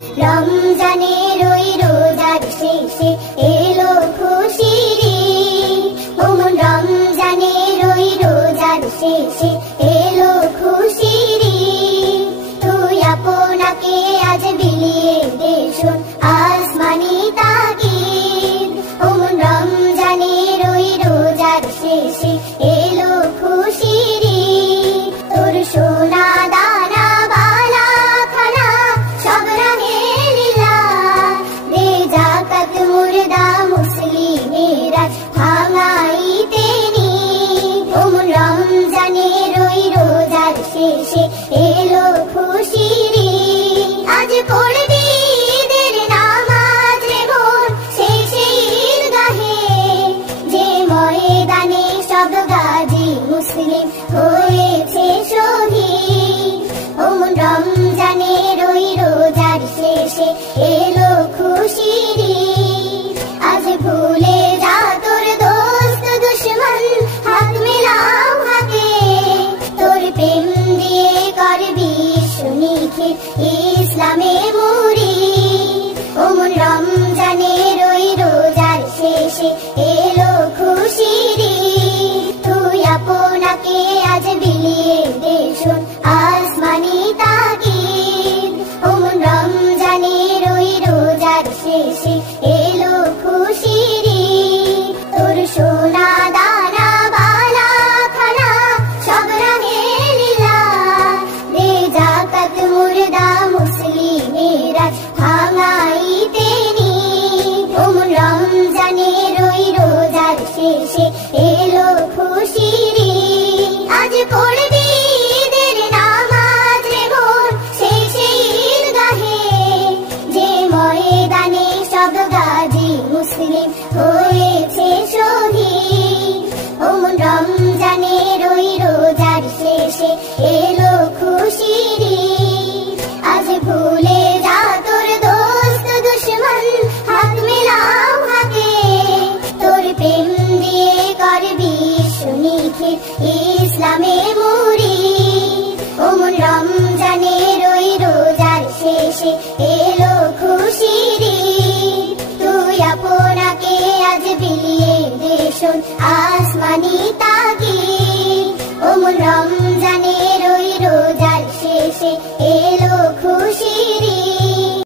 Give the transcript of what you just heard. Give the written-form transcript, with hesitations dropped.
রমজানের ওই রোজার শেষে এলো খুশির ঈদ। ওমন রমজানের ওই রোজার শেষে এলো খুশির ঈদ। তুই আপনাকে আজ বিলিয়ে দে শোন আসমানি তাকিদ। ওমন রমজানের ওই রোজার শেষে এলো খুশির ঈদ। তোর সোনা দানা বালা খানা সব রাহে লীলা, দে যাকাত মুর্দা মুসলিমেরা ভাঙাইতে নি। ওমন রমজানের ওই রোজার শেষে এলো খুশির ঈদ। আজ পড়বি ঈদের নামাজ রে বোন শেষে ঈদগাহে, যে ময়দানে সব গাজী মুসলিম হয়েছে শহীদ। ওমন রমজানের ওই রোজার শেষে এলো খুশির ঈদ। আজ ভুলে যা তোর দোস্ত দুশমন, হাত মেলাও হাতে, তোর প্রেম দিয়ে করবি সুনিখির ইসলামে মুরিদ। ওমন রমজানের ওই রোজার শেষে এলো খুশির ঈদ। তুই আপনাকে আজ বিলিয়ে দে শোন আসমানি তাকিদ। ওমন রমজানের ওই রোজার শেষে এলো খুশির ঈদ। তোর সোনা দানা বালা খানা সব রাহে লীলা, দে যাকাত মুর্দা মুসলিমেরা ভাঙাইতে নি। ওমন রমজানের ওই রোজার শেষে এলো খুশির ঈদ। আজ পড়বি ঈদের নামাজ রে বোন শেষে ঈদগাহে, যে ময়দানে সব গাজী মুসলিম হয়েছে শহীদ। ওমন রমজানের ওই রোজার শেষে এলো খুশির ঈদ। আজ ভুলে যা তোর দোস্ত দুশমন, হাত মেলাও হাতে, তোর প্রেম দিয়ে করবি সুনিখির ইসলামে মুরিদ। ওমন রমজানের ওই রোজার শেষে এলো খুশির ঈদ। তুই আপনাকে আজ বিলিয়ে দে শোন আসমানি